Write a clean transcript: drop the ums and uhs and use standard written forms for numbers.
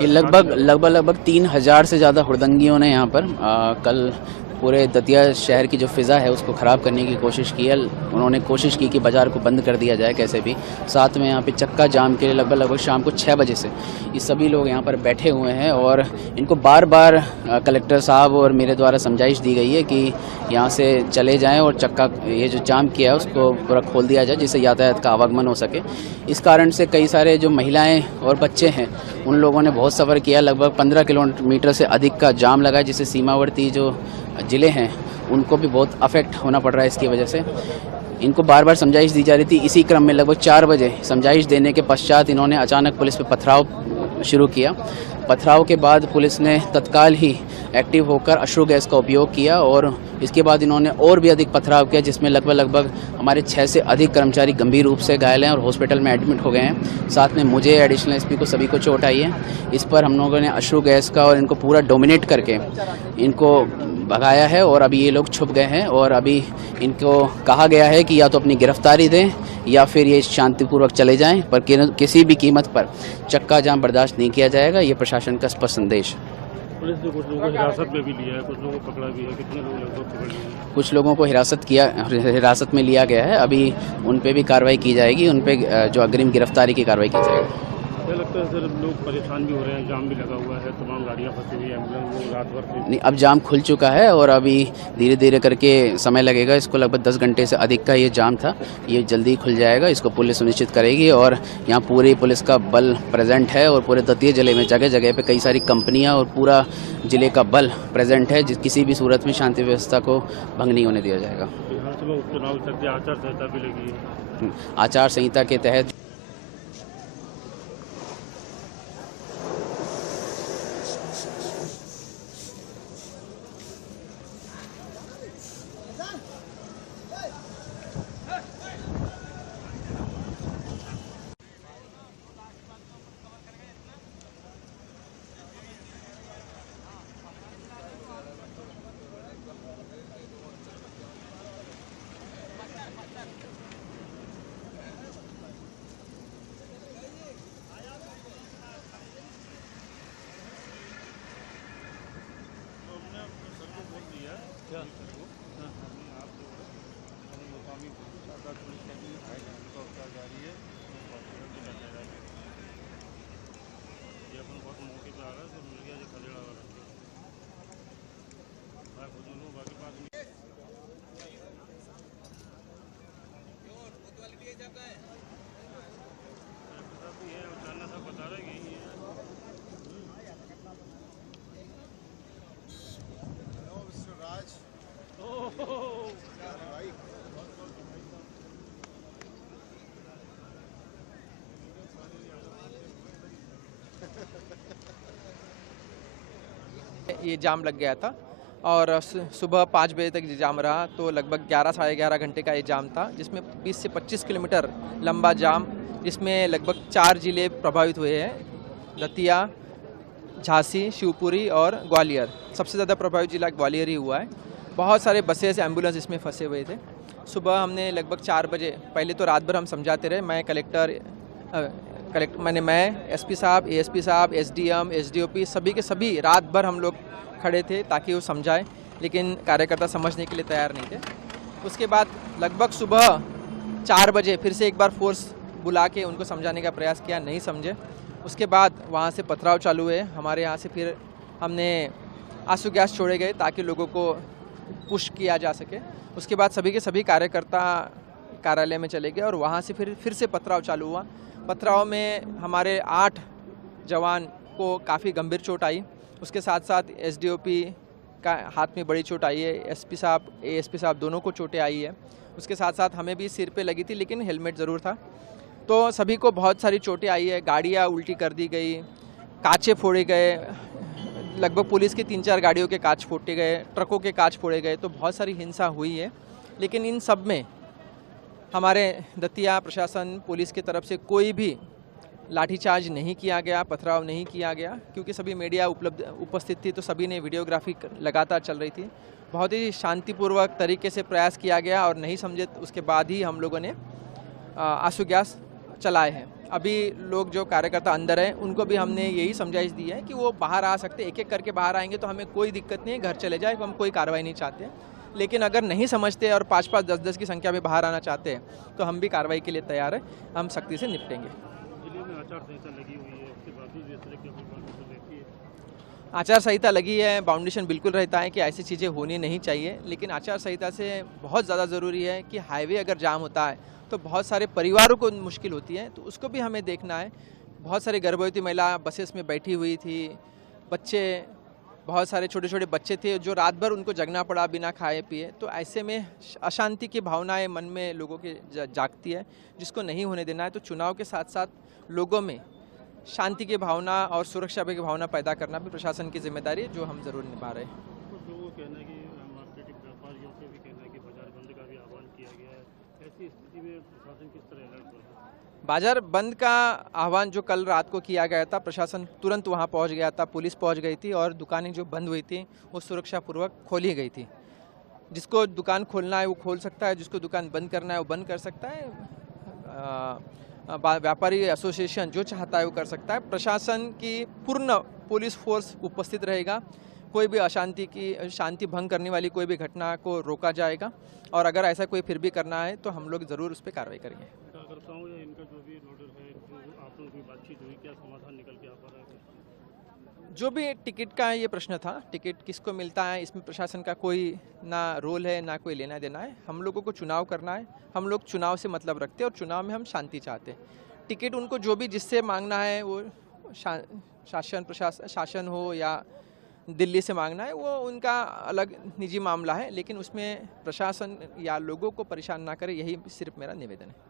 ये लगभग 3,000 से ज़्यादा हुड़दंगियों ने यहाँ पर कल पूरे दतिया शहर की जो फ़िज़ा है उसको ख़राब करने की कोशिश की है। उन्होंने कोशिश की कि बाज़ार को बंद कर दिया जाए कैसे भी। साथ में यहाँ पे चक्का जाम के लिए लगभग शाम को 6 बजे से ये सभी लोग यहाँ पर बैठे हुए हैं और इनको बार बार कलेक्टर साहब और मेरे द्वारा समझाइश दी गई है कि यहाँ से चले जाएं और चक्का ये जो जाम किया है उसको पूरा खोल दिया जाए जिससे यातायात का आवागमन हो सके। इस कारण से कई सारे जो महिलाएँ और बच्चे हैं उन लोगों ने बहुत सफ़र किया। लगभग 15 किलोमीटर से अधिक का जाम लगा जिससे सीमावर्ती जो ज़िले हैं उनको भी बहुत अफेक्ट होना पड़ रहा है। इसकी वजह से इनको बार बार समझाइश दी जा रही थी। इसी क्रम में लगभग 4 बजे समझाइश देने के पश्चात इन्होंने अचानक पुलिस पे पथराव शुरू किया। पथराव के बाद पुलिस ने तत्काल ही एक्टिव होकर अश्रु गैस का उपयोग किया और इसके बाद इन्होंने और भी अधिक पथराव किया जिसमें लगभग हमारे 6 से अधिक कर्मचारी गंभीर रूप से घायल हैं और हॉस्पिटल में एडमिट हो गए हैं। साथ में मुझे, एडिशनल एसपी को, सभी को चोट आई है। इस पर हम लोगों ने अश्रु गैस का और इनको पूरा डोमिनेट करके इनको भगाया है और अभी ये लोग छुप गए हैं और अभी इनको कहा गया है कि या तो अपनी गिरफ्तारी दें या फिर ये शांतिपूर्वक चले जाएं, पर किसी भी कीमत पर चक्का जाम बर्दाश्त नहीं किया जाएगा। ये प्रशासन का स्पष्ट संदेश। पुलिस ने कुछ लोगों को हिरासत में भी लिया है, कुछ लोगों को पकड़ा भी है। कितने लोग लगभग पकड़ लिए? कुछ लोगों को हिरासत में लिया गया है। अभी उन पे भी कार्रवाई की जाएगी, उन पे जो अग्रिम गिरफ्तारी की कार्रवाई की जाएगी। क्या लगता है सर, लोग परेशान भी हो रहे हैं, जाम भी लगा हुआ है, तमाम गाड़ियाँ फंसी हुई, एम्बुलेंस रात भर नहीं, अब जाम खुल चुका है और अभी धीरे धीरे करके समय लगेगा इसको। लगभग 10 घंटे से अधिक का ये जाम था, ये जल्दी खुल जाएगा। इसको पुलिस सुनिश्चित करेगी और यहाँ पूरी पुलिस का बल प्रेजेंट है और पूरे दतिया जिले में जगह जगह पे कई सारी कंपनियाँ और पूरा जिले का बल प्रेजेंट है। किसी भी सूरत में शांति व्यवस्था को भंग नहीं होने दिया जाएगा। विधानसभा उपचुनाव चलते आचार संहिता भी लगी है। आचार संहिता के तहत ये जाम लग गया था और सुबह 5 बजे तक ये जाम रहा, तो लगभग 11 साढ़े 11 घंटे का ये जाम था, जिसमें 20 से 25 किलोमीटर लंबा जाम, जिसमें लगभग 4 जिले प्रभावित हुए हैं। दतिया, झांसी, शिवपुरी और ग्वालियर। सबसे ज़्यादा प्रभावित जिला ग्वालियर ही हुआ है। बहुत सारे बसेस, एम्बुलेंस इसमें फंसे हुए थे। सुबह हमने लगभग 4 बजे, पहले तो रात भर हम समझाते रहे, मैं एसपी साहब, एएसपी साहब, एसडीएम, एसडीओपी, सभी के सभी रात भर हम लोग खड़े थे ताकि वो समझाए, लेकिन कार्यकर्ता समझने के लिए तैयार नहीं थे। उसके बाद लगभग सुबह 4 बजे फिर से एक बार फोर्स बुला के उनको समझाने का प्रयास किया, नहीं समझे। उसके बाद वहाँ से पथराव चालू हुए। हमारे यहाँ से फिर हमने आंसू गैस छोड़े गए ताकि लोगों को पुश किया जा सके। उसके बाद सभी के सभी कार्यकर्ता कार्यालय में चले गए और वहाँ से फिर से पथराव चालू हुआ। पथराव में हमारे 8 जवान को काफ़ी गंभीर चोट आई। उसके साथ साथ एसडीओपी का हाथ में बड़ी चोट आई है, एसपी साहब, एएसपी साहब दोनों को चोटें आई है। उसके साथ साथ हमें भी सिर पे लगी थी, लेकिन हेलमेट ज़रूर था। तो सभी को बहुत सारी चोटें आई है। गाड़ियाँ उल्टी कर दी गई, कांचे फोड़े गए, लगभग पुलिस की 3-4 गाड़ियों के कांच फोड़े गए, ट्रकों के कांच फोड़े गए। तो बहुत सारी हिंसा हुई है, लेकिन इन सब में हमारे दतिया प्रशासन, पुलिस की तरफ से कोई भी लाठीचार्ज नहीं किया गया, पथराव नहीं किया गया, क्योंकि सभी मीडिया उपस्थित थी, तो सभी ने वीडियोग्राफी लगातार चल रही थी। बहुत ही शांतिपूर्वक तरीके से प्रयास किया गया और नहीं समझे उसके बाद ही हम लोगों ने आंसू गैस चलाए हैं। अभी लोग जो कार्यकर्ता अंदर हैं उनको भी हमने यही समझाइश दी है कि वो बाहर आ सकते, एक एक करके बाहर आएंगे तो हमें कोई दिक्कत नहीं है, घर चले जाए, हम कोई कार्रवाई नहीं चाहते। लेकिन अगर नहीं समझते और 5-5, 10-10 की संख्या में बाहर आना चाहते हैं तो हम भी कार्रवाई के लिए तैयार हैं, हम सख्ती से निपटेंगे। जिले में आचार संहिता लगी हुई है, उसके बावजूद भी इस तरह की अफवाह रहती है। आचार संहिता लगी है, बाउंडेशन बिल्कुल रहता है कि ऐसी चीज़ें होनी नहीं चाहिए, लेकिन आचार संहिता से बहुत ज़्यादा ज़रूरी है कि हाईवे अगर जाम होता है तो बहुत सारे परिवारों को मुश्किल होती है, तो उसको भी हमें देखना है। बहुत सारी गर्भवती महिला बसेस में बैठी हुई थी, बच्चे, बहुत सारे छोटे छोटे बच्चे थे जो रात भर उनको जगना पड़ा बिना खाए पिए। तो ऐसे में अशांति की भावनाएं मन में लोगों के जागती है, जिसको नहीं होने देना है। तो चुनाव के साथ साथ लोगों में शांति की भावना और सुरक्षा की भावना पैदा करना भी प्रशासन की जिम्मेदारी है, जो हम ज़रूर निभा रहे हैं। कुछ लोगों का कहना है कि मार्केटिंग व्यापारियों से भी कहना है कि बाजार बंद का भी आह्वान किया गया है। ऐसी स्थिति में प्रशासन किस तरह अलर्ट पर है? बाजार बंद का आह्वान जो कल रात को किया गया था, प्रशासन तुरंत वहां पहुंच गया था, पुलिस पहुंच गई थी और दुकानें जो बंद हुई थी वो सुरक्षापूर्वक खोली गई थी। जिसको दुकान खोलना है वो खोल सकता है, जिसको दुकान बंद करना है वो बंद कर सकता है। व्यापारी एसोसिएशन जो चाहता है वो कर सकता है। प्रशासन की पूर्ण पुलिस फोर्स उपस्थित रहेगा। कोई भी शांति भंग करने वाली कोई भी घटना को रोका जाएगा, और अगर ऐसा कोई फिर भी करना है तो हम लोग ज़रूर उस पर कार्रवाई करेंगे। कार्यकर्ताओं या इनका जो भी लोडर है, जो आप लोगों की बातचीत हुई, क्या समाधान निकल के आ पा रहा है? जो भी टिकट का ये प्रश्न था, टिकट किसको मिलता है, इसमें प्रशासन का कोई ना रोल है ना कोई लेना देना है। हम लोगों को चुनाव करना है, हम लोग चुनाव से मतलब रखते हैं और चुनाव में हम शांति चाहते हैं। टिकट उनको जो भी जिससे मांगना है, वो शासन हो या दिल्ली से मांगना है, वो उनका अलग निजी मामला है, लेकिन उसमें प्रशासन या लोगों को परेशान ना करे, यही सिर्फ मेरा निवेदन है।